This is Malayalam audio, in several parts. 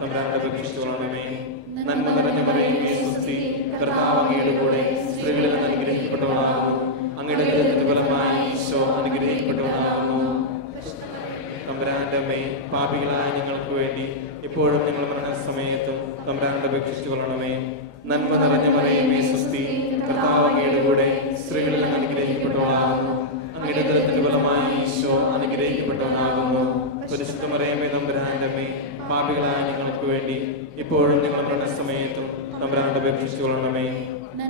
തമ്പുരാനോട് അപേക്ഷിച്ചുകൊള്ളണമേ. നന്മ നിറഞ്ഞ മറിയമേ സ്വസ്തി, കർത്താവ് അങ്ങയുടെ കൂടെ സ്ത്രീകളിൽ നിന്ന് അനുഗ്രഹിക്കപ്പെട്ടവളാകുന്നു. അങ്ങയുടെ ഉദരത്തിന്റെ ഫലമായി ഈശോ അനുഗ്രഹിക്കപ്പെട്ടവനാകുന്നു. തമ്പുരാന്റെ അമ്മേ, പാപികളായ ഞങ്ങൾക്ക് വേണ്ടി ഇപ്പോഴും ഞങ്ങൾ മരണസമയത്തും തമ്പുരാനോട് അപേക്ഷിച്ചുകൊള്ളണമേ. നന്മ നിറഞ്ഞ മറിയമേ സ്വസ്തി, കർത്താവ് അങ്ങയുടെ കൂടെ സ്ത്രീകളിൽ നിന്ന് അനുഗ്രഹിക്കപ്പെട്ടവളാകുന്നു. അങ്ങയുടെ ഉദരത്തിന്റെ ഫലമായി ഈശോ അനുഗ്രഹിക്കപ്പെട്ടവനാകുന്നു. പരിശുദ്ധ മറിയമേ തമ്പുരാന്റെ അമ്മേ, പാപികളായ ഞങ്ങൾക്ക് വേണ്ടി ഇപ്പോഴും ഞങ്ങൾ മരണസമയത്തും തമ്പുരാനോട് അപേക്ഷിച്ചുകൊള്ളണമേ.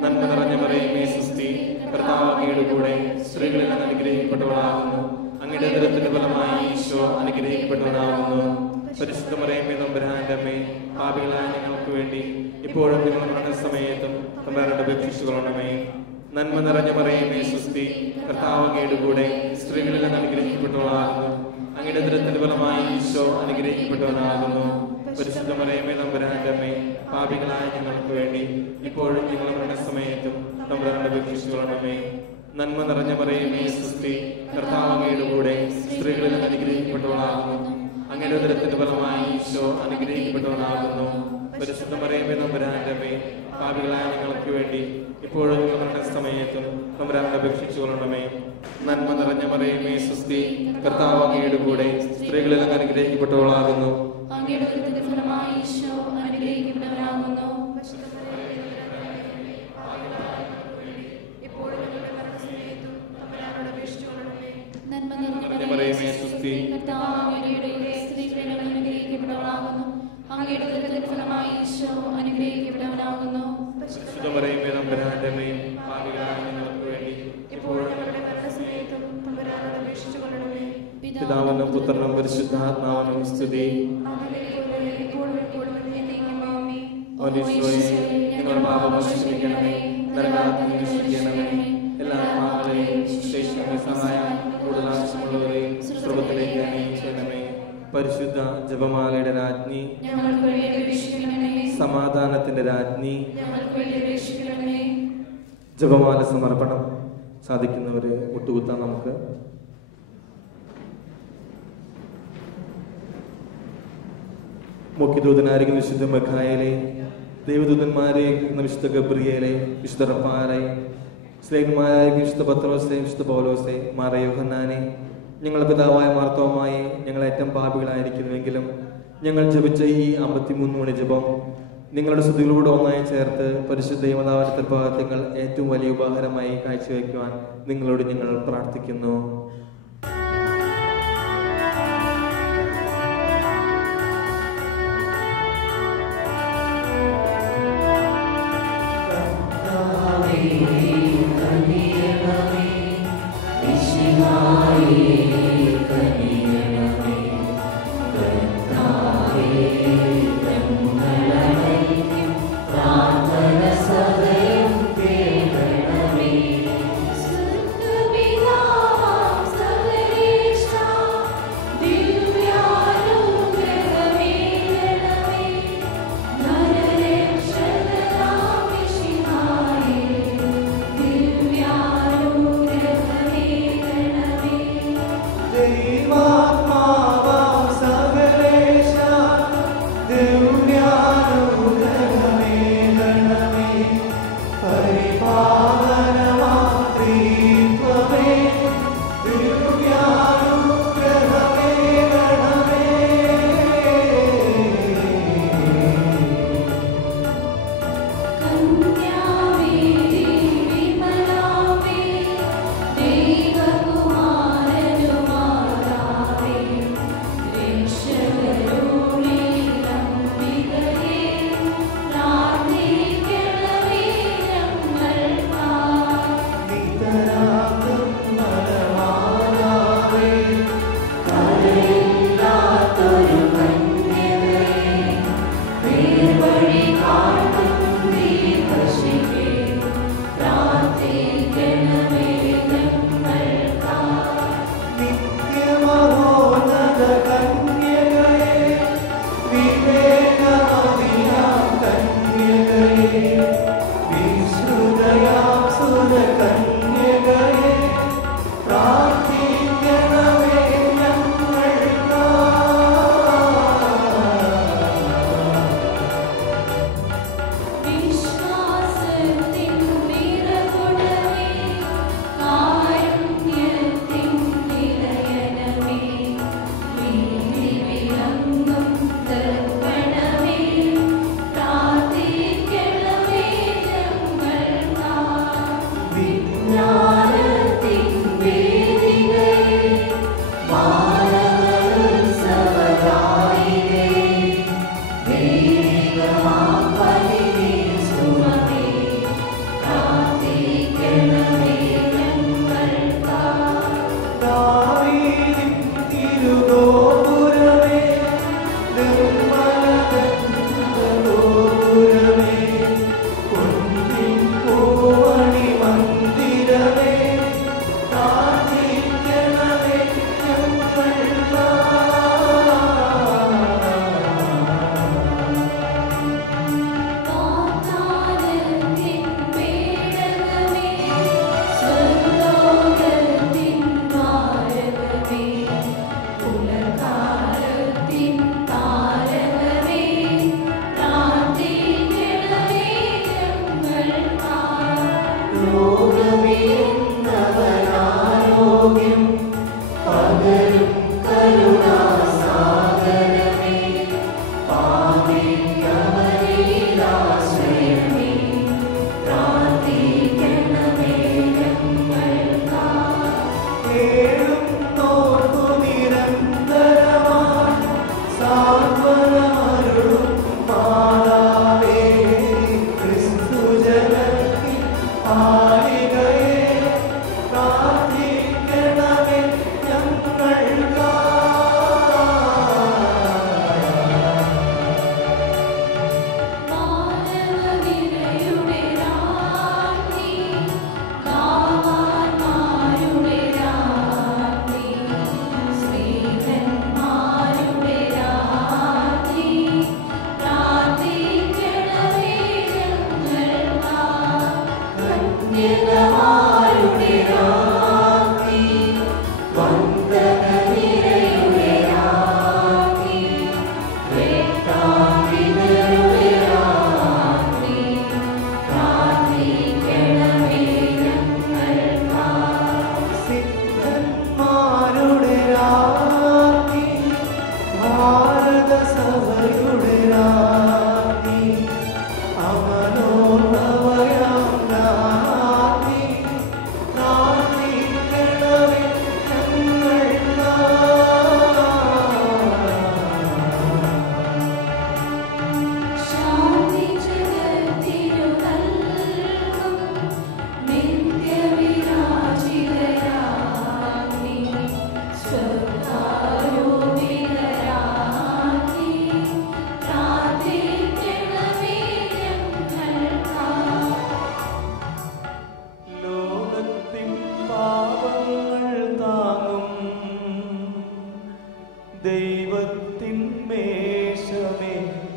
നന്മ നിറഞ്ഞ മറിയമേ സ്വസ്തി, കർത്താവ് അങ്ങയുടെ കൂടെ സ്ത്രീകളിൽ നിന്ന് അനുഗ്രഹിക്കപ്പെട്ടവളാകുന്നു. അങ്ങയുടെ ഉദരത്തിന്റെ ഫലമായി ഈശോ അനുഗ്രഹിക്കപ്പെട്ടവനാകുന്നു. പരിശുദ്ധ മറിയമേ തമ്പുരാന്റെ അമ്മേ, പാപികളായ ഞങ്ങൾക്ക് വേണ്ടി ഇപ്പോഴും ഞങ്ങൾ മരണസമയത്തും തമ്പുരാനോട് അപേക്ഷിച്ചുകൊള്ളണമേ. നന്മ നിറഞ്ഞ മറിയമേ സ്വസ്തി, കർത്താവ് അങ്ങയുടെ കൂടെ സ്ത്രീകളിൽ നിന്ന് അനുഗ്രഹിക്കപ്പെട്ടവളാകുന്നു. അങ്ങയുടെ ഉദരത്തിന്റെ ഫലമായി ഈശോ അനുഗ്രഹിക്കപ്പെട്ടവനാകുന്നു. പരിശുദ്ധ മറിയമേ തമ്പുരാന്റെ അമ്മേ, പാപികളായ ഞങ്ങൾക്ക് വേണ്ടി ഇപ്പോഴും ഞങ്ങൾ മരണസമയത്തും തമ്പുരാനോട് അപേക്ഷിച്ചുകൊള്ളണമേ. നന്മ നിറഞ്ഞ മറിയമേ സ്വസ്തി, കർത്താവ് അങ്ങയുടെ കൂടെ സ്ത്രീകളിൽ നിന്ന് അനുഗ്രഹിക്കപ്പെട്ടവളാകുന്നു. അങ്ങയുടെ ഉദരത്തിന്റെ ഫലമായി ഈശോ അനുഗ്രഹിക്കപ്പെട്ടവനാകുന്നു. പരിശുദ്ധ മറിയമേ തമ്പുരാന്റെ അമ്മേ, പാപികളായ ഞങ്ങൾക്ക് വേണ്ടി ഇപ്പോഴും ഞങ്ങൾ മരണസമയത്തും തമ്പുരാനോട് അപേക്ഷിച്ചുകൊള്ളണമേ. നന്മ നിറഞ്ഞ മറിയമേ സ്വസ്തി, കർത്താവ് അങ്ങയുടെ കൂടെ സ്ത്രീകളിൽ നിന്ന് അനുഗ്രഹിക്കപ്പെട്ടവളാകുന്നു. അങ്ങയുടെ ഉദരത്തിന്റെ ഫലമായി ഈശോ അനുഗ്രഹിക്കപ്പെട്ടവനാകുന്നു. നന്മ നിറഞ്ഞ മറിയമേ സ്വസ്തി, കർത്താവ് അങ്ങയുടെ കൂടെ സ്ത്രീകളിൽ നിന്ന് അനുഗ്രഹിക്കപ്പെട്ടവളാകുന്നു. അങ്ങയുടെ ഉദരത്തിന്റെ ഫലമായി ഈശോ അനുഗ്രഹിക്കപ്പെട്ടവനാകുന്നു. പരിശുദ്ധ മറിയമേ തമ്പുരാന്റെ അമ്മേ, പാപികളായ ഞങ്ങൾക്ക് വേണ്ടി ഇപ്പോഴും ഞങ്ങളുടെ മരണസമയത്തും തമ്പുരാനോട് അപേക്ഷിച്ചുകൊള്ളണമേ. പിതാവിനും പുത്രനും പരിശുദ്ധാത്മാവിനും സ്തുതി. ഞങ്ങളുടെ പാപം ക്ഷമിക്കണമേ, നരകാഗ്നി രക്ഷിക്കണമേ. എല്ലാ ആത്മാക്കളെയും ശേഷിക്കുന്ന സഹായം കൂടുതൽ ആവശ്യമുള്ളവരെയും സ്വർഗ്ഗത്തിലേക്ക് അയക്കണമേ. പരിശുദ്ധ ജപമാലയുടെ രാജ്ഞി, സമാധാനത്തിന്റെ രാജ്ഞി, ജപമാല സമർപ്പണം. സാധിക്കുന്നവരെ മുട്ടുകുത്താൻ നമുക്ക്. മുഖ്യദൂതനായിരിക്കുന്ന വിശുദ്ധ മഖായേലെ, ദൈവദൂതന്മാരെ വിശുദ്ധ ഗബ്രിയേലെ, വിശുദ്ധ റഫാലെ, സ്ലേഹന്മാരായ വിശുദ്ധ പത്രോസെ, വിശുദ്ധ പൗലോസെ, മാർ യോഹന്നാനെ, ഞങ്ങളുടെ പിതാവായ മാർത്തോമായെ, ഞങ്ങൾ ഏറ്റവും പാപികളായിരിക്കുന്നുവെങ്കിലും ഞങ്ങൾ ജപിച്ച ഈ 53 മണി ജപം നിങ്ങളുടെ സ്തുതികളോട് ഒന്നായി ചേർത്ത് പരിശുദ്ധ ദൈവനാമത്തിന്റെ തൃപ്പാദങ്ങൾ ഏറ്റവും വലിയ ഉപഹാരമായി കാഴ്ചവെക്കുവാൻ നിങ്ങളോട് ഞങ്ങൾ പ്രാർത്ഥിക്കുന്നു. Viva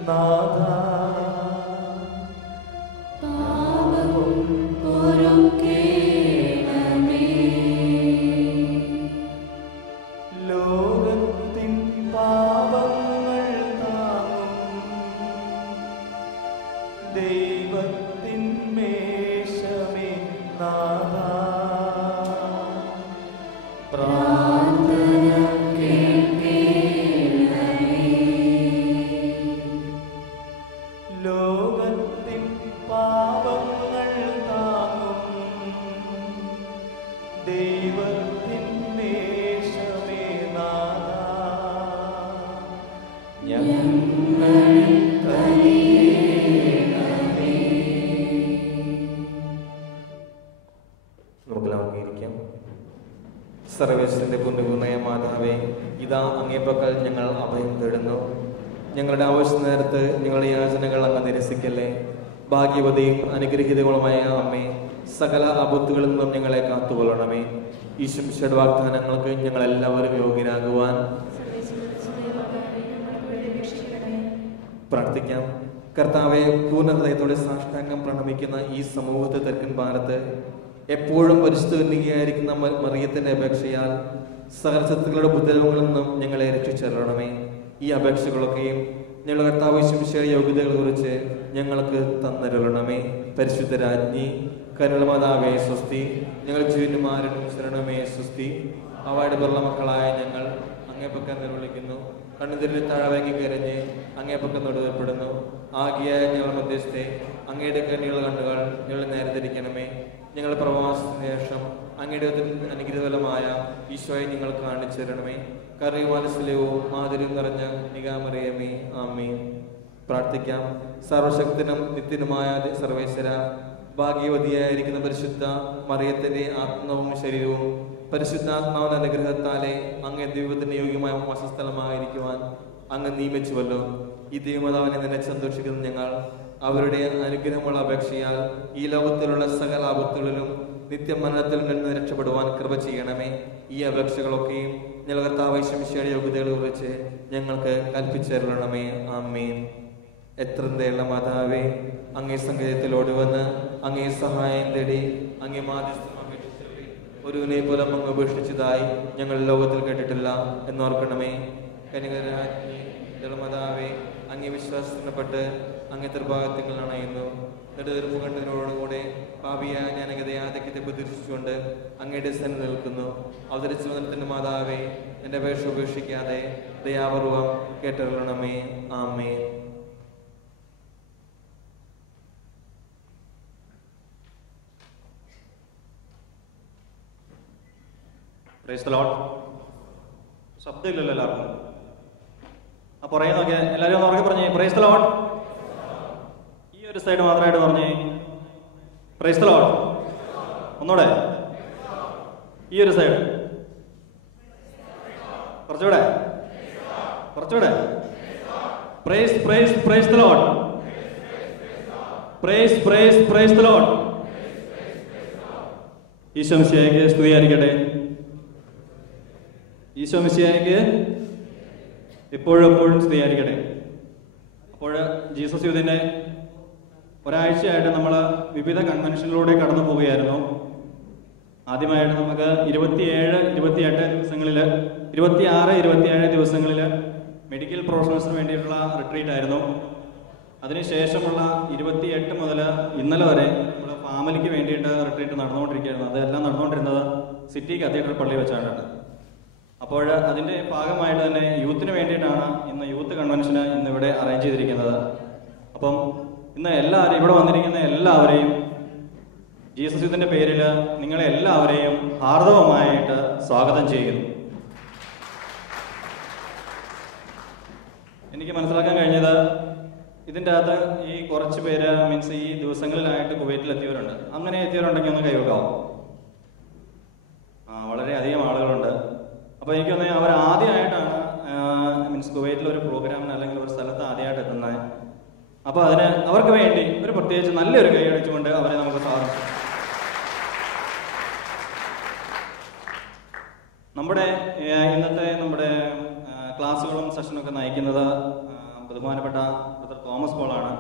നാഥാ. ലോകത്തിൻ പാപങ്ങൾ താങ്ങും ദൈവത്തിൻ മേശമേ നാഥാ. ലോകത്തിൻ പാപങ്ങൾ താങ്ങും ദൈവത്തിൻ മേശമേ നാഥാ. ഞങ്ങളിൽ കനിയണമേ. നമുക്കെല്ലാം അംഗീകരിക്കാം. സർവേശ്വരന്റെ പുണ്യപൂർണ്ണയ മാതാവേ, ഇതാ അങ്ങേപ്പക്കൽ ഞങ്ങൾ അഭയം തേടുന്നു. ഞങ്ങളുടെ ആവശ്യ നേരത്ത് ഞങ്ങളുടെ യാചനകൾ അങ്ങ് നിരസിക്കല്ലേ. ഭാഗ്യവതിയും അനുഗ്രഹീതകളുമായ അമ്മേ, സകല ആപത്തുകളിൽ നിന്നും ഞങ്ങളെ കാത്തുകൊള്ളണമേ. ഈശ്വര വാഗ്ദാനങ്ങൾക്ക് ഞങ്ങളെല്ലാവരും യോഗ്യരാകുവാൻ പ്രാർത്ഥിക്കാം. കർത്താവെ, പൂർണ്ണ ഹൃദയത്തോടെ സാഷ്ടാംഗം പ്രണമിക്കുന്ന ഈ സമൂഹത്തെ തെക്കൻ ഭാരത്ത് എപ്പോഴും പരിശുദ്ധ കന്യകയായിരിക്കുന്ന മറിയത്തിന്റെ അപേക്ഷയാൽ സകല ശത്രുക്കളുടെ ഉപദ്രവങ്ങളിൽ നിന്നും ഞങ്ങളെ രക്ഷിച്ചേരണമേ. ഈ അപേക്ഷകളൊക്കെയും ഞങ്ങളുടെ കർത്താവ് യേശുമിശിഹായുടെ യോഗ്യതകളെ കുറിച്ച് ഞങ്ങൾക്ക് തന്നരുളണമേ. പരിശുദ്ധ രാജ്ഞി, കരുണമാതാവേ സ്വസ്തി. ഞങ്ങൾ ജീവന്മാരും ശരണമേ സ്വസ്തി. അവയുടെ പിറന്ന മക്കളായ ഞങ്ങൾ അങ്ങേപ്പക്കം നിർവിളിക്കുന്നു. കണ്ണുതിരിൽ താഴവങ്ങി കരഞ്ഞ് അങ്ങേപ്പക്കം തൊടുതപ്പെടുന്നു. ആകിയായ ഞങ്ങളുടെ മധ്യസ്ഥെ, അങ്ങയുടെ കരുണയുള്ള കണ്ണുകൾ ഞങ്ങൾ നേരെ ധരിക്കണമേ. ഞങ്ങളുടെ പ്രവാസത്തിന് ശേഷം അങ്ങയുടെ അനുഗ്രഹഫലമായ ഈശോയെ നിങ്ങൾ കാണിച്ചു തരണമേ. കരുണയും മാധുര്യം നിറഞ്ഞ നിഗാമറിയമേ, ആമേൻ. പ്രാർത്ഥിക്കാം. സർവശക്തനും നിത്യനുമായ സർവേശ്വര, ഭാഗ്യവതിയായിരിക്കുന്ന പരിശുദ്ധ മറിയത്തിന്റെ ആത്മാവും ശരീരവും പരിശുദ്ധാത്മാവിന്റെ അനുഗ്രഹത്താലെ അങ്ങേ ദൈവത്തിന്റെ യോഗ്യമായ വാസസ്ഥലമായിരിക്കുവാൻ അങ്ങ് നിയമിച്ചുവല്ലോ. ഈ ദൈവമാതാവിനെ നിന്നെ സന്തോഷിക്കുന്ന ഞങ്ങൾ അവരുടെ അനുഗ്രഹമുള്ള അപേക്ഷയാൽ ഈ ലോകത്തിലുള്ള സകല ആപത്തുകളിലും നിത്യമരണത്തിൽ നിന്ന് രക്ഷപ്പെടുവാൻ കൃപ ചെയ്യണമേ. ഈ അപേക്ഷകളൊക്കെയും ഞങ്ങളുടെ കർത്താവ് യേശുമിശിഹായുടെ യോഗ്യതകളെ കുറിച്ച് ഞങ്ങൾക്ക് കൽപ്പിച്ചരുളണമേ. ആമേൻ. എത്ര ദയുള്ള മാതാവേ, അങ്ങേ സങ്കേതത്തിൽ ഓടിവന്ന് അങ്ങേ സഹായം തേടി അങ്ങേ മാധ്യസ്ഥം അപേക്ഷിച്ചവരെ ഒരുവിനെ പോലും അങ്ങ് ഉപേക്ഷിച്ചതായി ഞങ്ങൾ ലോകത്തിൽ കേട്ടിട്ടില്ല എന്നോർക്കണമേ. കനികരാജ്ഞി മാതാവേ, അങ്ങേ വിശ്വാസത്തിനെപ്പെട്ട് അങ്ങേ തൃഭാഗത്തിൽ അണയുന്നു. നെടുതീർപ്പ് കണ്ടതിനോടുകൂടെ പാപിയായ ഞാൻ ഗതയാതയ്ക്കത്തെ പ്രതീക്ഷിച്ചുകൊണ്ട് അങ്ങയുടെ സന്നിധി നിൽക്കുന്നു. അവതരിച്ചു വന്നതിന്റെ മാതാവേ, എന്റെ അപേക്ഷ ഉപേക്ഷിക്കാതെ ദയാപൂർവം കേട്ടരുളണമേ. ആമേൻ. Praise the Lord. ശബ്ദമില്ലല്ലോ എല്ലാവർക്കും. ആ പുറകെ നോക്കിയ എല്ലാവരും ഒന്ന് ഉറക്കെ പറഞ്ഞേ പ്രൈസ് ദി ലോർഡ്. ഈ ഒരു സൈഡ് മാത്രമായിട്ട് പറഞ്ഞേ പ്രൈസ് ദി ലോർഡ്. ഒന്നുകൂടെ ഈ ഒരു സൈഡ് കുറച്ചുകൂടെ praise praise praise the Lord. Praise praise praise the Lord. Eesho മിശിഹായ്ക്ക് സ്തുതിയായിരിക്കട്ടെ. ഈശോ മിശിഹായ്ക്ക് എപ്പോഴും സ്തുതിയായിരിക്കട്ടെ. അപ്പോൾ ജീസസ് യൂത്തിൻ്റെ ഒരാഴ്ചയായിട്ട് നമ്മൾ വിവിധ കൺവെൻഷനിലൂടെ കടന്നു പോവുകയായിരുന്നു. ആദ്യമായിട്ട് നമുക്ക് 27, 28 ദിവസങ്ങളിൽ 26, 27 ദിവസങ്ങളിൽ മെഡിക്കൽ പ്രൊഫഷണൽസിന് വേണ്ടിയിട്ടുള്ള റിട്രീറ്റ് ആയിരുന്നു. അതിനുശേഷമുള്ള 28 മുതൽ ഇന്നലെ വരെ നമ്മൾ ഫാമിലിക്ക് വേണ്ടിയിട്ട് റിട്രീറ്റ് നടന്നുകൊണ്ടിരിക്കുകയായിരുന്നു. അതെല്ലാം നടന്നുകൊണ്ടിരുന്നത് സിറ്റി കത്തീഡ്രൽ പള്ളി വെച്ചാണ്. അപ്പോൾ അതിൻ്റെ ഭാഗമായിട്ട് തന്നെ യൂത്തിന് വേണ്ടിയിട്ടാണ് ഇന്ന് യൂത്ത് കൺവെൻഷന് ഇന്നിവിടെ അറേഞ്ച് ചെയ്തിരിക്കുന്നത്. അപ്പം ഇന്ന് എല്ലാവരും ഇവിടെ വന്നിരിക്കുന്ന എല്ലാവരെയും ജീസസ് യൂത്തിൻ്റെ പേരിൽ നിങ്ങളെ എല്ലാവരെയും ഹാർദവമായിട്ട് സ്വാഗതം ചെയ്യുന്നു. എനിക്ക് മനസ്സിലാക്കാൻ കഴിഞ്ഞത് ഇതിൻ്റെ അകത്ത് ഈ കുറച്ച് പേര് മീൻസ് ഈ ദിവസങ്ങളിലായിട്ട് കുവൈറ്റിൽ എത്തിയവരുണ്ട്. അങ്ങനെ എത്തിയവരുണ്ടെങ്കിൽ ഒന്ന് കൈവെക്കാമോ? വളരെയധികം ആളുകളുണ്ട്. അപ്പോൾ എനിക്ക് തോന്നുന്നത് അവർ ആദ്യമായിട്ടാണ് മീൻസ് കുവൈറ്റിൽ ഒരു പ്രോഗ്രാമിന് അല്ലെങ്കിൽ ഒരു സ്ഥലത്ത് ആദ്യമായിട്ട് എത്തുന്നത്. അപ്പോൾ അതിന് അവർക്ക് വേണ്ടി ഒരു പ്രത്യേകിച്ച് നല്ലൊരു കൈ അടിച്ചുകൊണ്ട് അവരെ നമുക്ക് സ്വാഗതം. നമ്മുടെ ഇന്നത്തെ ക്ലാസ്സുകളും സെഷനൊക്കെ നയിക്കുന്നത് ബഹുമാനപ്പെട്ട ബ്രദർ തോമസ് പോളാണ്.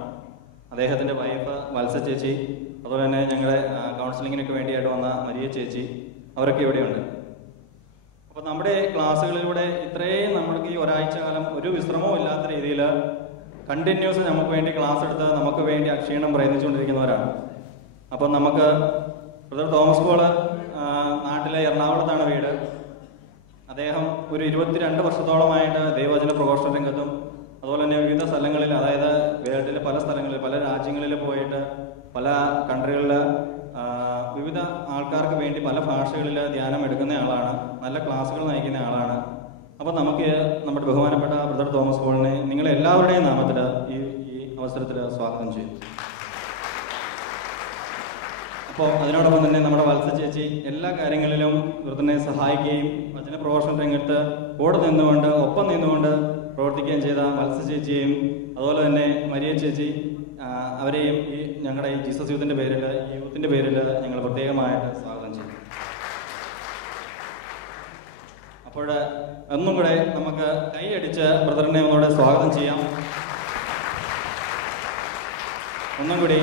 അദ്ദേഹത്തിൻ്റെ വൈഫ് വത്സ ചേച്ചി, അതുപോലെ തന്നെ ഞങ്ങളുടെ കൗൺസിലിങ്ങിനൊക്കെ വേണ്ടിയായിട്ട് വന്ന മരിയ ചേച്ചി, അവരൊക്കെ ഇവിടെയുണ്ട്. അപ്പോൾ നമ്മുടെ ക്ലാസ്സുകളിലൂടെ ഇത്രയും നമ്മൾക്ക് ഈ ഒരാഴ്ച കാലം ഒരു വിശ്രമവും ഇല്ലാത്ത രീതിയിൽ കണ്ടിന്യൂസ് നമുക്ക് വേണ്ടി ക്ലാസ് എടുത്ത് നമുക്ക് വേണ്ടി അക്ഷീണം പ്രയത്നിച്ചുകൊണ്ടിരിക്കുന്നവരാണ്. അപ്പം നമുക്ക് ബ്രദർ തോമസ് പോള് നാട്ടിലെ എറണാകുളത്താണ് വീട്. അദ്ദേഹം ഒരു 22 വർഷത്തോളമായിട്ട് ദൈവവചന പ്രഘോഷണ രംഗത്തും അതുപോലെ തന്നെ വിവിധ സ്ഥലങ്ങളിൽ, അതായത് വേൾഡിലെ പല സ്ഥലങ്ങളിൽ, പല രാജ്യങ്ങളിൽ പോയിട്ട് പല കൺട്രികളിൽ വിവിധ ആൾക്കാർക്ക് വേണ്ടി പല ഭാഷകളിൽ ധ്യാനം എടുക്കുന്ന ആളാണ്, നല്ല ക്ലാസ്സുകൾ നയിക്കുന്ന ആളാണ്. അപ്പോൾ നമുക്ക് നമ്മുടെ ബഹുമാനപ്പെട്ട ബ്രദർ തോമസ് പോളിനെ നിങ്ങളെല്ലാവരുടെയും നാമത്തിൽ ഈ അവസരത്തിൽ സ്വാഗതം ചെയ്യും. അപ്പോൾ അതിനോടൊപ്പം തന്നെ നമ്മുടെ വത്സ ചേച്ചി എല്ലാ കാര്യങ്ങളിലും ബ്രദറിനെ സഹായിക്കുകയും വചന പ്രഘോഷണ രംഗത്ത് കൂടെ നിന്നുകൊണ്ട് ഒപ്പം നിന്നുകൊണ്ട് പ്രവർത്തിക്കുകയും ചെയ്ത വത്സ ചേച്ചിയെയും അതുപോലെ തന്നെ മരിയ ചേച്ചി, അവരെയും ഈ ഞങ്ങളുടെ ഈ ജീസസ് യൂത്തിൻ്റെ പേരിൽ, ഈ യൂത്തിൻ്റെ പേരിൽ ഞങ്ങൾ പ്രത്യേകമായിട്ട് സ്വാഗതം ചെയ്യും. അപ്പോൾ ഒന്നും കൂടെ നമുക്ക് കൈയടിച്ച് ബ്രദറിനെ ഒന്നുകൂടെ സ്വാഗതം ചെയ്യാം. ഒന്നും കൂടി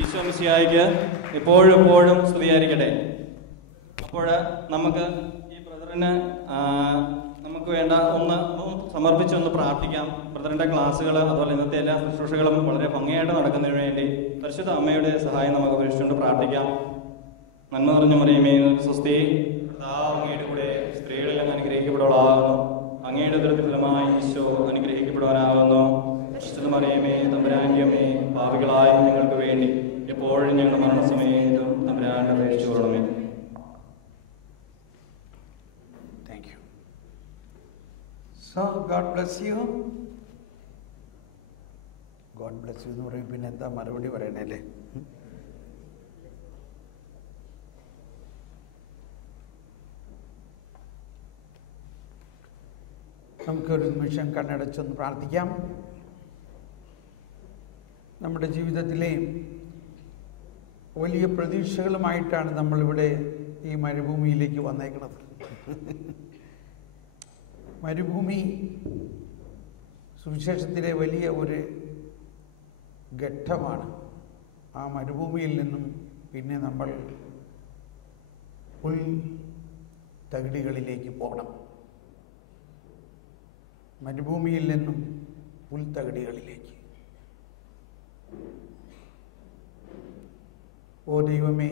ഈശോ മിശിഹായ്ക്ക് എപ്പോഴും എപ്പോഴും സ്തുതിയായിരിക്കട്ടെ. അപ്പോൾ നമുക്ക് ഈ ബ്രദറിന് നമുക്ക് വേണ്ട ഒന്ന് സമർപ്പിച്ചൊന്ന് പ്രാർത്ഥിക്കാം. ബ്രദറിന്റെ ക്ലാസ്സുകൾ അതുപോലെ ഇന്നത്തെ എല്ലാ ശുശ്രൂഷകളും വളരെ ഭംഗിയായിട്ട് നടക്കുന്നതിന് വേണ്ടി പരിശുദ്ധ അമ്മയുടെ സഹായം നമുക്ക് അപേക്ഷിച്ചുകൊണ്ട് പ്രാർത്ഥിക്കാം. നന്മ നിറഞ്ഞ മറിയമേ സ്വസ്തി, കർത്താവ് അങ്ങയുടെ കൂടെ സ്ത്രീകളിൽ അങ്ങ് അനുഗ്രഹിക്കപ്പെടുവാനാകുന്നു. അങ്ങയുടെ ഉദരത്തിൻ ഫലമായി ഈശോ അനുഗ്രഹിക്കപ്പെടുവാനാകുന്നു. പരിശുദ്ധ മറിയമേ തമ്പുരാന്റെ അമ്മേ, പാപികളായ ഞങ്ങൾക്ക് വേണ്ടി എപ്പോഴും ഞങ്ങളുടെ മരണസമയത്തും തമ്പുരാന്റെ അപേക്ഷിച്ചു കൊള്ളണമേ. So, God bless you. God bless you എന്ന് പറയും. പിന്നെ എന്താ മറുപടി പറയണല്ലേ? നമുക്കൊരു നിമിഷം കണ്ണടച്ചൊന്ന് പ്രാർത്ഥിക്കാം. നമ്മുടെ ജീവിതത്തിലെ വലിയ പ്രതീക്ഷകളുമായിട്ടാണ് നമ്മളിവിടെ ഈ മരുഭൂമിയിലേക്ക് വന്നേക്കുന്നത്. മരുഭൂമി സുവിശേഷത്തിലെ വലിയ ഒരു ഘട്ടമാണ്. ആ മരുഭൂമിയിൽ നിന്നും പിന്നെ നമ്മൾ പുൽ തകിടികളിലേക്ക് പോകണം. മരുഭൂമിയിൽ നിന്നും പുൽത്തകിടികളിലേക്ക്. ഓ ദൈവമേ,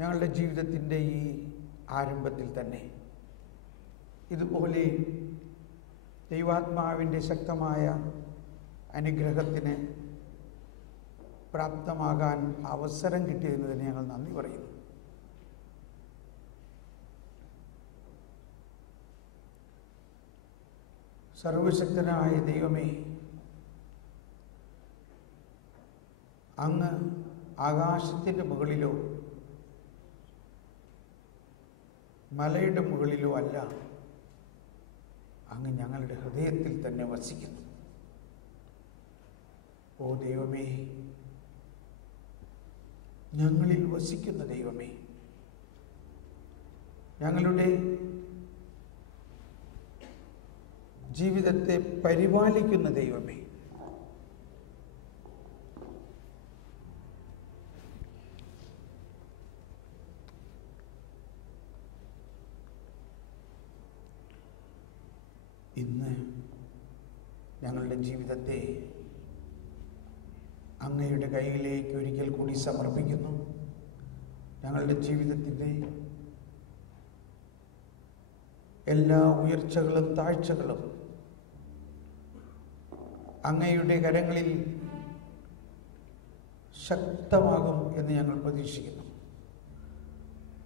ഞങ്ങളുടെ ജീവിതത്തിൻ്റെ ഈ ആരംഭത്തിൽ തന്നെ ഇതുപോലെ ദൈവാത്മാവിൻ്റെ ശക്തമായ അനുഗ്രഹത്തിന് പ്രാപ്തമാകാൻ അവസരം കിട്ടിയതിന് ഞങ്ങൾ നന്ദി പറയുന്നു. സർവശക്തനായ ദൈവമേ, അങ്ങ് ആകാശത്തിൻ്റെ മുകളിലോ മലയുടെ മുകളിലോ അല്ല, അങ്ങ് ഞങ്ങളുടെ ഹൃദയത്തിൽ തന്നെ വസിക്കുന്നു. ഓ ദൈവമേ, ഞങ്ങളിൽ വസിക്കുന്ന ദൈവമേ, ഞങ്ങളുടെ ജീവിതത്തെ പരിപാലിക്കുന്ന ദൈവമേ, ഇന്ന് ഞങ്ങളുടെ ജീവിതത്തെ അങ്ങയുടെ കയ്യിലേക്ക് ഒരിക്കൽ കൂടി സമർപ്പിക്കുന്നു. ഞങ്ങളുടെ ജീവിതത്തിൻ്റെ എല്ലാ ഉയർച്ചകളും താഴ്ചകളും അങ്ങയുടെ കരങ്ങളിൽ ശക്തമാകും എന്ന് ഞങ്ങൾ പ്രതീക്ഷിക്കുന്നു.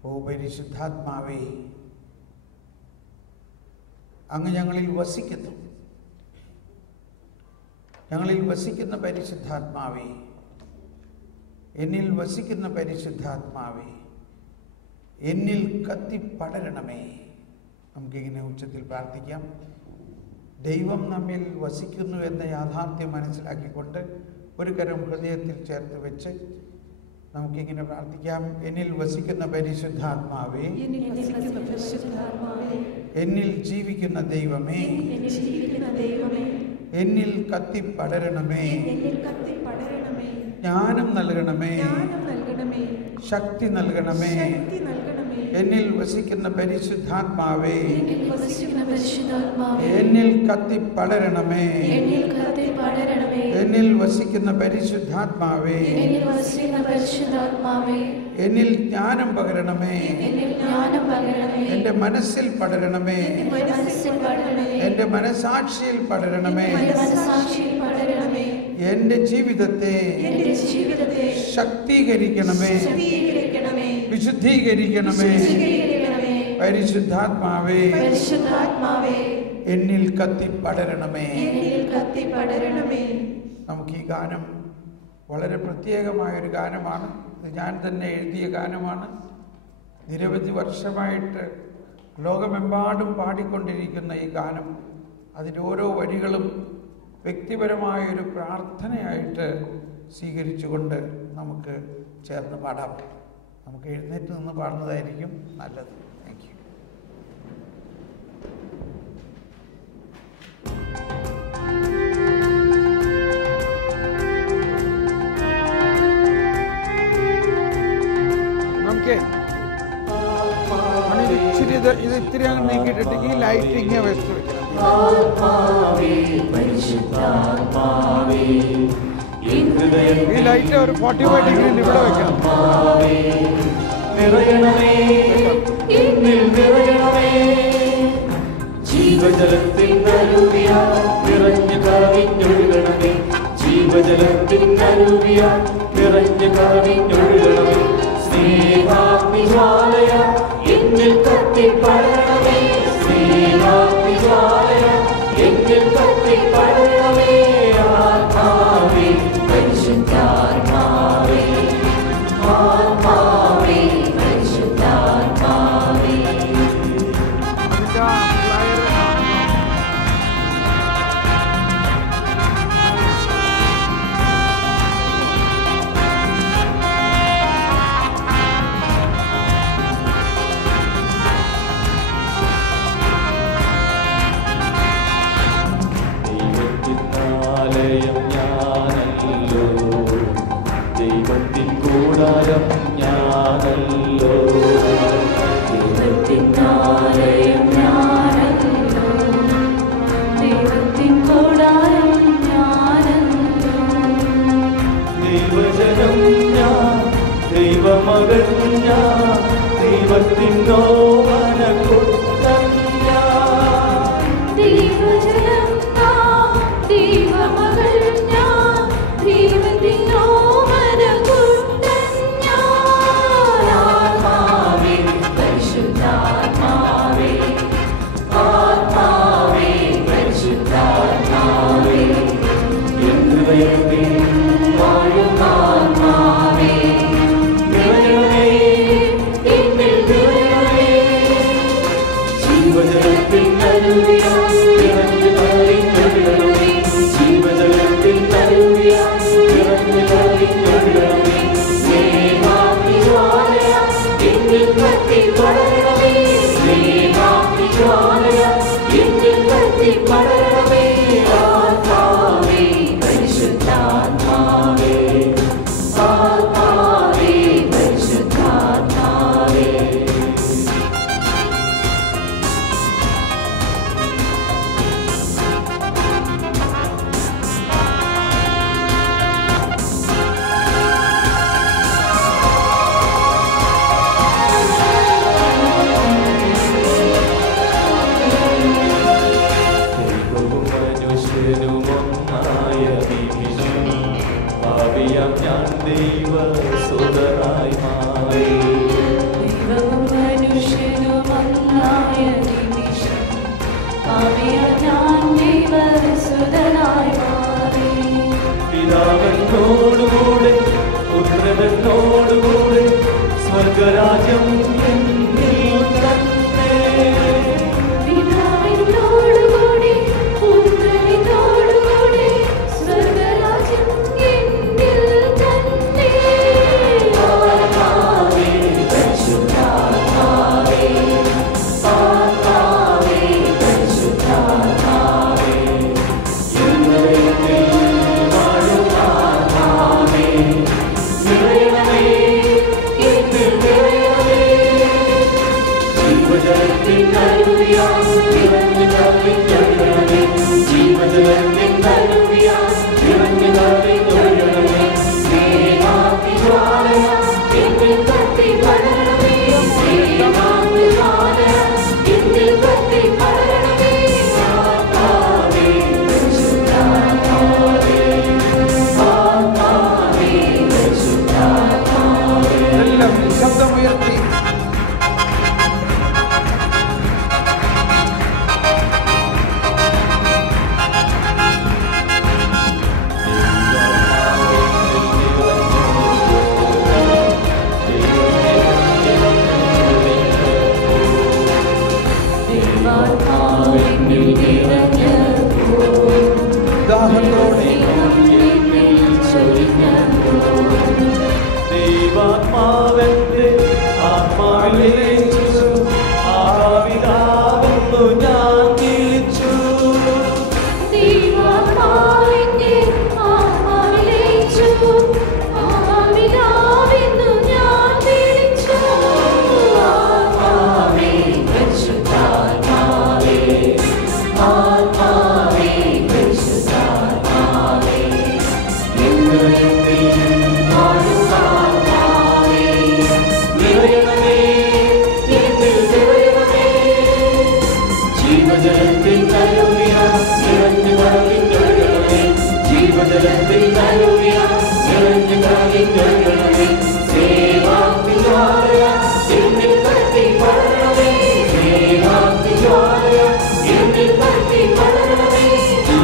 ഓ പരിശുദ്ധാത്മാവേ, അങ്ങ് ഞങ്ങളിൽ വസിക്കുന്നു. ഞങ്ങളിൽ വസിക്കുന്ന പരിശുദ്ധാത്മാവേ, എന്നിൽ വസിക്കുന്ന പരിശുദ്ധാത്മാവേ, എന്നിൽ കത്തിപ്പടരണമേ. നമുക്കിങ്ങനെ ഉച്ചത്തിൽ പ്രാർത്ഥിക്കാം. ദൈവം നമ്മിൽ വസിക്കുന്നു എന്ന യാഥാർത്ഥ്യം മനസ്സിലാക്കിക്കൊണ്ട് ഒരു കരം ഹൃദയത്തിൽ ചേർത്ത് വെച്ച് നമുക്കിങ്ങനെ പ്രാർത്ഥിക്കാം. എന്നിൽ വസിക്കുന്ന പരിശുദ്ധാത്മാവേ, എന്നിൽ ജീവിക്കുന്ന ദൈവമേ, എന്നിൽ കത്തിപ്പടരണമേ, ജ്ഞാനം നൽകണമേ, ശക്തി നൽകണമേ. എന്നിൽ വസിക്കുന്ന പരിശുദ്ധാത്മാവേ, എന്നിൽ കത്തിപ്പടരണമേ, എന്നിൽ വസിക്കുന്ന പരിശുദ്ധാത്മാവേ, എന്നിൽ ജ്ഞാനം പകരണമേ, എൻ്റെ മനസ്സിൽ പടരണമേ, എൻ്റെ മനസാക്ഷിയിൽ പടരണമേ. എൻ്റെ ജീവിതത്തെ ശക്തീകരിക്കണമേ, വിശുദ്ധീകരിക്കണമേ. പരിശുദ്ധാത്മാവേ, എന്നിൽ കത്തിപ്പടരണമേ. നമുക്ക് ഈ ഗാനം വളരെ പ്രത്യേകമായൊരു ഗാനമാണ്. ഇത് ഞാൻ തന്നെ എഴുതിയ ഗാനമാണ്. നിരവധി വർഷമായിട്ട് ലോകമെമ്പാടും പാടിക്കൊണ്ടിരിക്കുന്ന ഈ ഗാനം, അതിൻ്റെ ഓരോ വരികളും വ്യക്തിപരമായൊരു പ്രാർത്ഥനയായിട്ട് സ്വീകരിച്ചുകൊണ്ട് നമുക്ക് ചേർന്ന് പാടാം. നമുക്ക് എഴുന്നേറ്റ് നിന്ന് പാടുന്നതായിരിക്കും നല്ലത്. Thank you. നമുക്ക് ഇച്ചിരി ഇത് ഇത്തിരി അങ്ങ് നീക്കിയിട്ടിട്ട് ഈ ലൈറ്റ് ഇങ്ങനെ വെച്ച് വെക്കണം. ഈ ലൈറ്റ് ഒരു 45 ഡിഗ്രി ഇവിടെ വെക്കണം. ജീവജലത്തിൽ നരുവിയ നിറഞ്ഞു കവിഞ്ഞൊഴുകണമേ, ജീവജലത്തിൽ നരുവിയ നിറഞ്ഞു കവിഞ്ഞൊഴുകണമേ. സ്നേഹാഗ്നിജ്വാലയ എന്നിൽ കത്തിപ്പടരണമേ, സ്നേഹാഗ്നിജ്വാലയ എന്നിൽ കത്തിപ്പടരണമേ. ആത്മാവേ പരിശുദ്ധാത്മാവേ, ആത്മാവേ പരിശുദ്ധാത്മാവേ. ദൈവത്തിൻ കൂടാരം ഞാനല്ലോ, ദൈവത്തിൻ ആലയം ഞാനല്ലോ, ദൈവത്തിൻ കൂടാരം ഞാനല്ലോ. ദൈവജനം ഞാൻ, ദൈവമകൻ ഞാൻ, ദൈവത്തിൻ ഓമനക്കുട്ടൻ ഞാൻ. ദൈവജനം ഞാൻ, ദൈവമകൻ ഞാൻ, ദൈവത്തിൻ ഓമനക്കുട്ടൻ ഞാൻ. ആത്മാവേ പരിശുദ്ധാത്മാവേ, ആത്മാവേ പരിശുദ്ധാത്മാവേ, എൻ ഹൃദയത്തിൽ വാഴുന്ന ആത്മാവേ, നിറയണമേ, എന്നിൽ നിറയണമേ. ജീവജലത്തിൽ നരുവിയ നിറഞ്ഞു കവിഞ്ഞൊഴുകണമേ, ജീവജലത്തിൽ നരുവിയ നിറഞ്ഞു കവിഞ്ഞൊഴുകണമേ. സ്നേഹാഗ്നിജ്വാലയ എന്നിൽ കത്തിപ്പടരണമേ, സ്നേഹാഗ്നിജ്വാലയ എന്നിൽ കത്തിപ്പടരണമേ. ആത്മാവേ പരിശുദ്ധാത്മാവേ, ആത്മാവേ പരിശുദ്ധാത്മാവേ. ദൈവവും മനുഷ്യനുമൊന്നായ നിമിഷം ഭാവിയാം ഞാൻ ദൈവസുതനായി മാറി. ദൈവവും മനുഷ്യനുമൊന്നായ നിമിഷം ഭാവിയാം ഞാൻ ദൈവസുതനായി മാറി. പിതാവെന്നോടുകൂടെ പുത്രനെന്നോടുകൂടെ സ്വർഗരാജ്യം എന്നിൽ തന്നെ. പിതാവിനോടുകൂടി പുത്രനിനോടുകൂടി സ്വർഗരാജ്യം എന്നിൽ തന്നെ.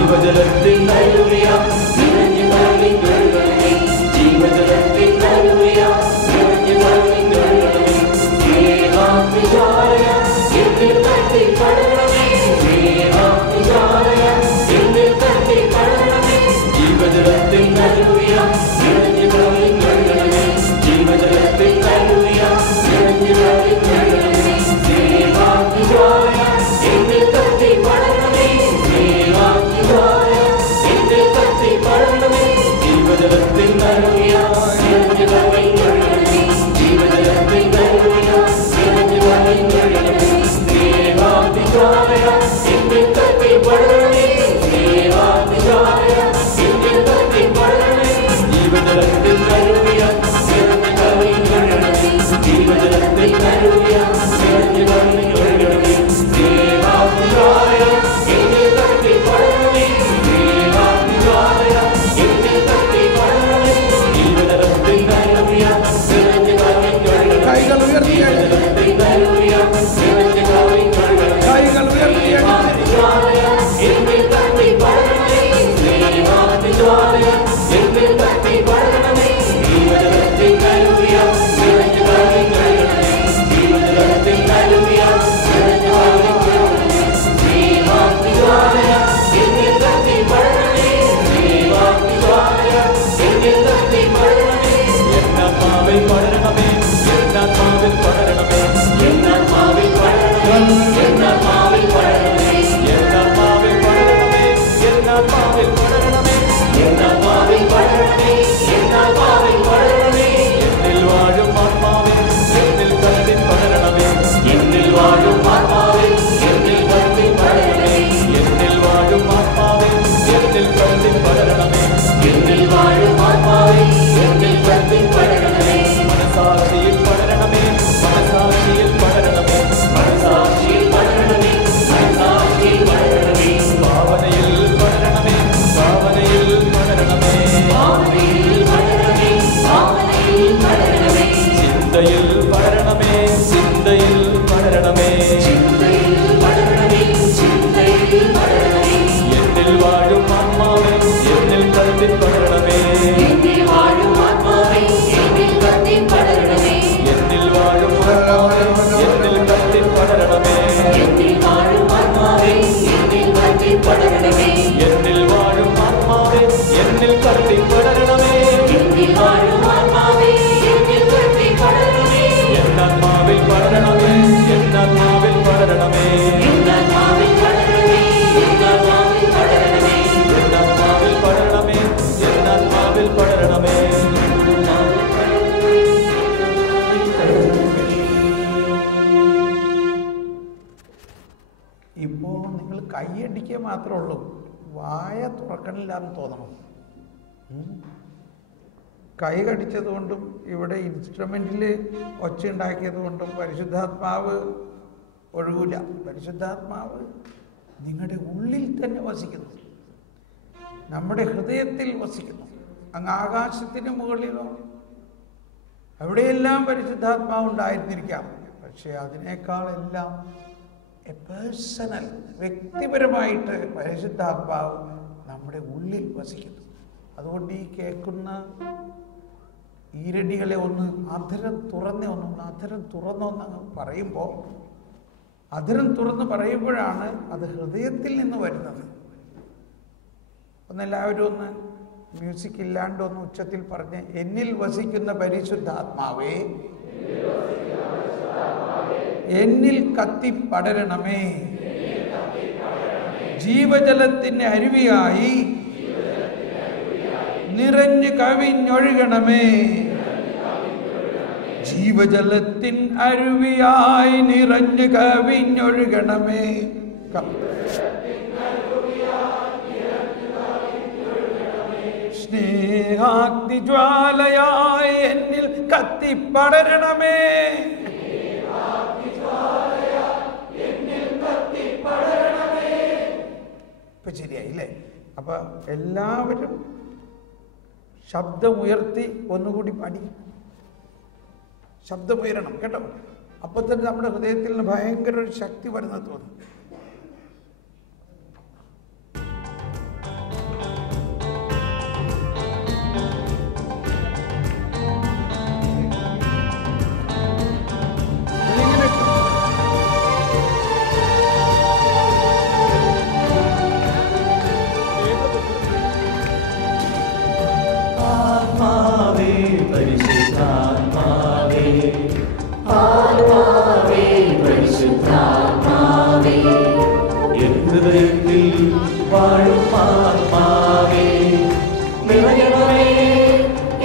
ജീവജലത്തിൽ അരുവിയാ നിറഞ്ഞു കവിഞ്ഞൊഴുകണമേ ജീവജലത്തിൽ അരുവിയാ നിറഞ്ഞു കവിഞ്ഞൊഴുകണമേ സ്നേഹാഗ്നിജ്വാലയാ എന്നിൽ കത്തിപ്പടരണമേ സ്നേഹാഗ്നിജ്വാലയാ എന്നിൽ കത്തിപ്പടരണമേ ജീവജലത്തിൽ അരുവിയാ നിറഞ്ഞു കവിഞ്ഞൊഴുകണമേ ജീവജലത്തിൽ അരുവിയാ നിറഞ്ഞു കവിഞ്ഞൊഴുകണമേ സ്നേഹാഗ്നിജ്വാലയാ എന്നിൽ കത്തിപ്പടരണമേ സ്നേഹാഗ്നിജ്വാലയാ എന്നിൽ കത്തിപ്പടരണമേ ജീവജലത്തിൽ അരുവിയാ നിറഞ്ഞു കവിഞ്ഞൊഴുകണമേ ജീവജലത്തിൽ അരുവിയാ നിറഞ്ഞു കവിഞ്ഞൊഴുകണമേ സ്നേഹാഗ്നിജ്വാലയാ എന്നിൽ കത്തിപ്പടരണമേ സ്നേഹാഗ്നിജ്വാലയാ എന്നിൽ കത്തിപ്പടരണമേ ജീവജലത്തിൽ അരുവിയാ നിറഞ്ഞു കവിഞ്ഞൊഴുകണമേ ജീവജലത്തിൽ അരുവിയാ നിറഞ്ഞു കവിഞ്ഞൊഴുകണമേ സ്നേഹാഗ്നിജ്വാലയാ എന്നിൽ കത്തിപ്പടരണമേ സ്നേഹാഗ്നിജ്വാലയാ എന്നിൽ കത്തിപ്പടരണമേ ജീവജലത്തിൽ അരുവിയാ നിറഞ്ഞു കവിഞ്ഞൊഴുകണമേ കൈകൾ ഉയർത്തി ജീവജലത്തിൽ അരുവിയാ നിറഞ്ഞു കവിഞ്ഞൊഴുകണമേ കൈകൾ ഉയർത്തി സ്നേഹാഗ്നിജ്വാലയാ എന്നിൽ കത്തിപ്പടരണമേ സ്നേഹാഗ്നിജ്വാലയാ എന്നിൽ കത്തിപ്പടരണമേ ജീവജലത്തിൽ അരുവിയാ നിറഞ്ഞു കവിഞ്ഞൊഴുകണമേ ജീവജലത്തിൽ അരുവിയാ നിറഞ്ഞു കവിഞ്ഞൊഴുകണമേ സ്നേഹാഗ്നിജ്വാലയാ എന്നിൽ കത്തിപ്പടരണമേ സ്നേഹാഗ്നിജ്വാലയാ എന്നിൽ കത്തിപ്പടരണമേ എന്നാത്മാവിൽ പടരണമേ എന്നാത്മാവിൽ പടരണമേ എന്നാത്മാവിൽ പടരണമേ എന്നാത്മാവിൽ പടരണമേ എന്നാത്മാവിൽ പടരണമേ എന്നാത്മാവിൽ പടരണമേ എന്നാത്മാവിൽ പടരണമേ എന്നാത്മാവിൽ പടരണമേ എന്നിൽ വാഴും ആത്മാവിൽ എന്നിൽ കത്തി പടരണമേ എന്നിൽ വാഴും ആത്മാവിൽ എന്നിൽ കത്തി പടരണമേ എന്നിൽ വാഴും ആത്മാവിൽ എന്നിൽ കത്തി പടരണമേ എന്നിൽ വാഴും ആത്മാവിൽ എന്നിൽ കത്തി പടരണമേ മനസാക്ഷിയിൽ പടരണമേ മനസാക്ഷിയിൽ പടരണമേ മനസാക്ഷിയിൽ പടരണമേ മനസാക്ഷിയിൽ പടരണമേ ഭാവനയിൽ പടരണമേ ഭാവനയിൽ പടരണമേ ഭാവനയിൽ പടരണമേ ഭാവനയിൽ പടരണമേ ചിന്തയിൽ പടരണമേ ചിന്തയിൽ പടരണമേ ചിന്തയിൽ പടരണമേ ചിന്തയിൽ പടരണമേ എന്നിൽ വാഴും ആത്മാവേ എന്നിൽ കത്തി പടരണമേ എന്നിൽ വാഴും ആത്മാവേ എന്നിൽ കത്തി പടരണമേ എന്നിൽ വാഴും ആത്മാവേ എന്നിൽ കത്തി പടരണമേ എന്നിൽ വാഴും ആത്മാവേ എന്നിൽ കത്തി പടരണമേ എന്നിൽ വാഴും ആത്മാവേ എന്നിൽ കത്തി പടരണമേ എന്നിൽ വാഴും ആത്മാവേ എന്നിൽ കത്തി പടരണമേ എന്നാത്മാവിൽ പടരണമേ എന്നാത്മാവിൽ പടരണമേ എന്നാത്മാവിൽ പടരണമേ എന്നാത്മാവിൽ പടരണമേ എന്നാത്മാവിൽ പടരണമേ എന്നാത്മാവിൽ പടരണമേ ഇപ്പോൾ നിങ്ങൾ കൈയടിക്കുക മാത്രമേ ഉള്ളൂ, വായ തുറക്കണില്ലാന്ന് തോന്നണം. കൈ കടിച്ചത് കൊണ്ടും ഇവിടെ ഇൻസ്ട്രുമെൻറ്റിൽ ഒച്ച ഉണ്ടാക്കിയത് കൊണ്ടും പരിശുദ്ധാത്മാവ് ഒഴുകൂല. പരിശുദ്ധാത്മാവ് നിങ്ങളുടെ ഉള്ളിൽ തന്നെ വസിക്കുന്നു, നമ്മുടെ ഹൃദയത്തിൽ വസിക്കുന്നു. അങ്ങ് ആകാശത്തിന് മുകളിലോ അവിടെയെല്ലാം പരിശുദ്ധാത്മാവ് ഉണ്ടായിരുന്നിരിക്കാം. പക്ഷേ അതിനേക്കാളെല്ലാം പേഴ്സണൽ, വ്യക്തിപരമായിട്ട് പരിശുദ്ധാത്മാവ് നമ്മുടെ ഉള്ളിൽ വസിക്കുന്നു. അതുകൊണ്ട് ഈ കേൾക്കുന്ന ഈരടികളെ ഒന്ന് അധരം തുറന്നൊന്ന് പറയുമ്പോൾ, അധരം തുറന്ന് പറയുമ്പോഴാണ് അത് ഹൃദയത്തിൽ നിന്ന് വരുന്നത്. ഒന്നെല്ലാവരും ഒന്ന് മ്യൂസിക് ഇല്ലാണ്ട് ഒന്ന് ഉച്ചത്തിൽ പറഞ്ഞ്, എന്നിൽ വസിക്കുന്ന പരിശുദ്ധാത്മാവേ എന്നിൽ കത്തി പടരണമേ, ജീവജലത്തിന് അരുവിയായി നിറഞ്ഞു കവിഞ്ഞൊഴുകണമേ, ജീവജലത്തിൻ അരുവിയായി നിറഞ്ഞു കവിഞ്ഞൊഴുകണമേ. സ്നേഹാഗ്നിജ്വാലയായി എന്നിൽ കത്തിപ്പടരണമേ. ഇപ്പൊ ശരിയായില്ലേ? അപ്പൊ എല്ലാവരും ശബ്ദമുയർത്തി ഒന്നുകൂടി പാടി, ശബ്ദമുയരണം കേട്ടോ. അപ്പൊ തന്നെ നമ്മുടെ ഹൃദയത്തിൽ നിന്ന് ഭയങ്കര ഒരു ശക്തി വരുന്നത് തോന്നും. പരിശുദ്ധാത്മാവേ, ആത്മാവേ, പരിശുദ്ധാത്മാവേ, എൻ ഹൃദയത്തിൽ വാഴും ആത്മാവേ, നിറയണമേ,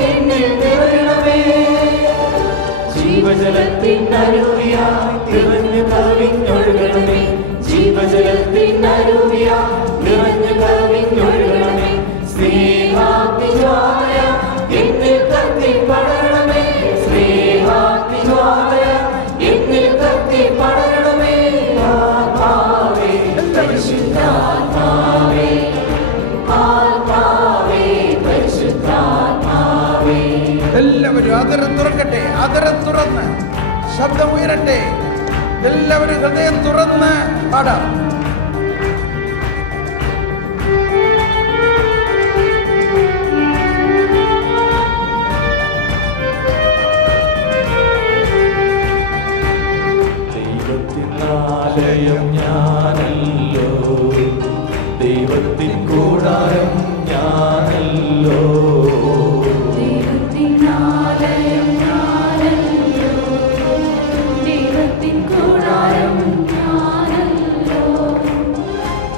എന്നിൽ നിറയണമേ, ജീവജലത്തിൻ അരുവിയായി നിറഞ്ഞു കവിഞ്ഞൊഴുകണമേ, ജീവജലത്തിൻ അരുവിയായി നിറഞ്ഞു കവിഞ്ഞൊഴുകണമേ, സ്നേഹാഗ്നിജ്വാലയ എന്നിൽ കത്തി പടരണമേ, സ്നേഹാഗ്നിജ്വാലയ എന്നിൽ കത്തി പടരണമേ, ആത്മാവേ, പരിശുദ്ധാത്മാവേ, ആത്മാവേ, പരിശുദ്ധാത്മാവേ. എല്ലാവരും അതരം തുറക്കട്ടെ, അതരം തുറന്ന് ശബ്ദമുയരട്ടെ, എല്ലാവരും ഹൃദയം തുറന്ന് പാടാം. ദൈവത്തിനാലയം ഞാനല്ലോ, ദൈവത്തിൻ കൂടാരം ഞാനല്ലോ, ദൈവത്തിനാലയം ഞാനല്ലോ, ദൈവത്തിൻ കൂടാരം ഞാനല്ലോ,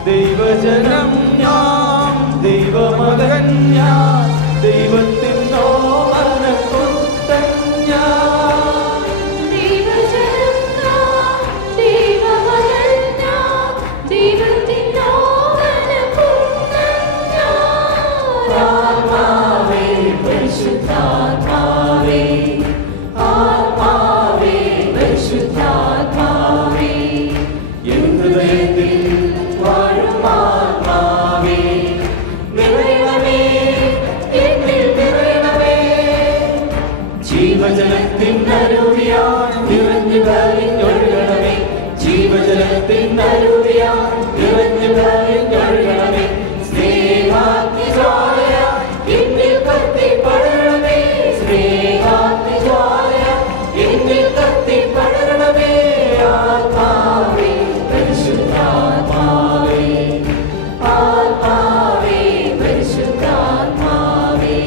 ദൈവജനം ഞാൻ, ദൈവമകൻ ഞാൻ, ദൈവത്തിൻ നോമനക്കുത്തൻ ഞാൻ, ദൈവജനം ഞാൻ, ദൈവമകൻ ഞാൻ, ദൈവത്തിൻ നോമനക്കുത്തൻ ഞാൻ. ആത്മാവേ, പരിശുദ്ധാത്മാവേ, ആത്മാവേ, പരിശുദ്ധാത്മാവേ, എൻ ഹൃദയത്തിൽ വാഴും ആത്മാവേ, നിറയണമേ, എന്നിൽ നിറയണമേ, ജീവജലത്തിൻ അരുവിയായി നിറഞ്ഞു കവിഞ്ഞൊഴുകണമേ, ജീവജലത്തിൻ അരുവിയായി നിറഞ്ഞു കവിഞ്ഞൊഴുകണമേ, സ്നേഹാഗ്നിജ്വാലയ എന്നിൽ കത്തി പടരണമേ, സ്നേഹാഗ്നിജ്വാലയ എന്നിൽ കത്തി പടരണമേ, ആത്മാവേ, പരിശുദ്ധാത്മാവേ, ആത്മാവേ, പരിശുദ്ധാത്മാവേ.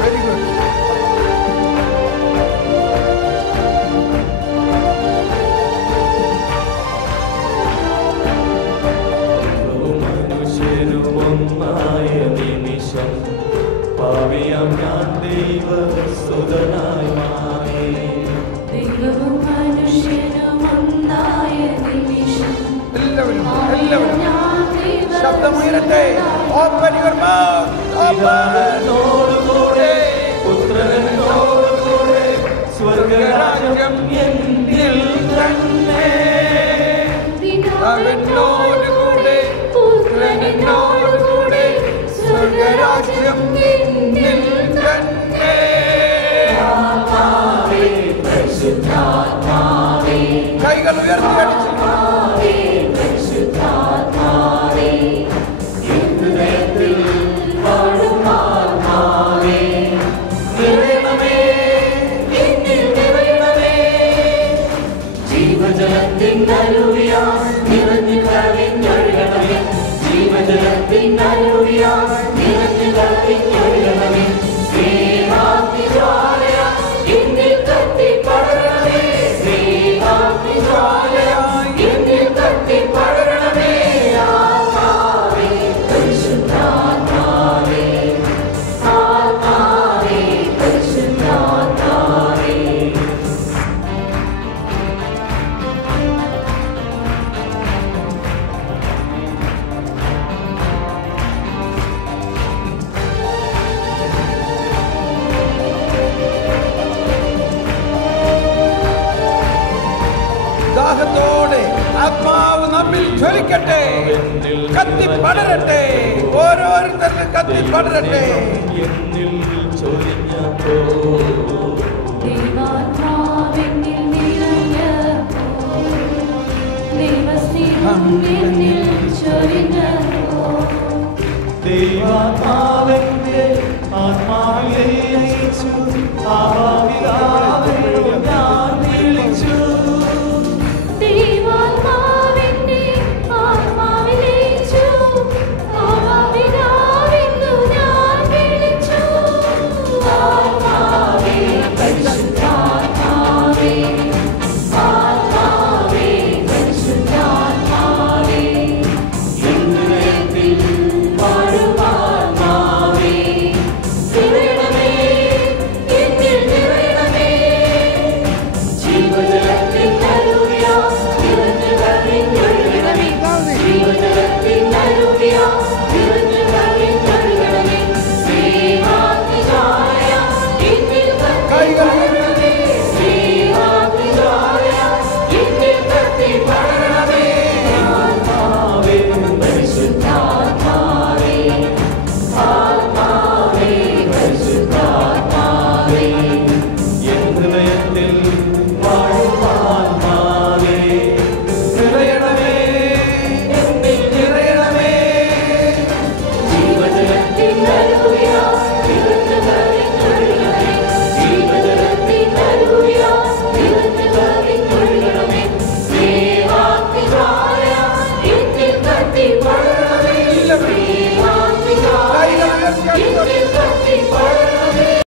Very good. മനുഷ്യരുമൊന്നായ നിമിഷം പാവിയാം ഞാൻ ദൈവസുതനായി മാറി, ദൈവവും മനുഷ്യനും ഒന്നായ നിമിഷം എല്ലാവരും എല്ലാവരും ഞാൻ ശബ്ദമുയരട്ടെ. Open your mouth, open. പിതാവിനോടുകൂടെ പുത്രനോടുകൂടെ സ്വർഗരാജ്യം എന്നിൽ തന്നെ, അവനോടുകൂടെ പുത്രനോടുകൂടെ സ്വർഗരാജ്യം എന്നിൽ തന്നെ. ആത്മാവേ, പരിശുദ്ധാത്മാവേ, കൈകൾ ഉയർത്തി അടിച്ചു. ആത്മാവേ, പരിശുദ്ധാത്മാവേ, എൻ ഹൃദയത്തിൽ വാഴും ആത്മാവേ, നിറയണമേ, എന്നിൽ നിറയണമേ, ജീവജലത്തിൻ അരുവിയായി നിറഞ്ഞു കവിഞ്ഞൊഴുകണമേ, ജീവജലത്തിൻ അരുവിയായി നിറഞ്ഞു കവിഞ്ഞൊഴുകണമേ, സ്നേഹാഗ്നിജ്വാലയ എന്നിൽ കത്തി പടരണമേ, സ്നേഹാഗ്നിജ്വാലയ എന്നിൽ കത്തി പടരണമേ, ആത്മാവേ, പരിശുദ്ധാത്മാവേ, ആത്മാവേ, പരിശുദ്ധാത്മാവേ. ദാഹത്തോടെ ആത്മാവ് നമ്മിൽ ജ്വലിക്കട്ടെ, കത്തി പടരട്ടെ, ഓരോരുത്തരും കത്തി പടരട്ടെ. എന്നിൽ ചൊരിഞ്ഞപ്പോ ദൈവാത്മാവെന്നിൽ നിറഞ്ഞപ്പോൾ, ദൈവസ്നേഹം എന്നിൽ ചൊരിഞ്ഞപ്പോൾ, ദൈവാത്മാ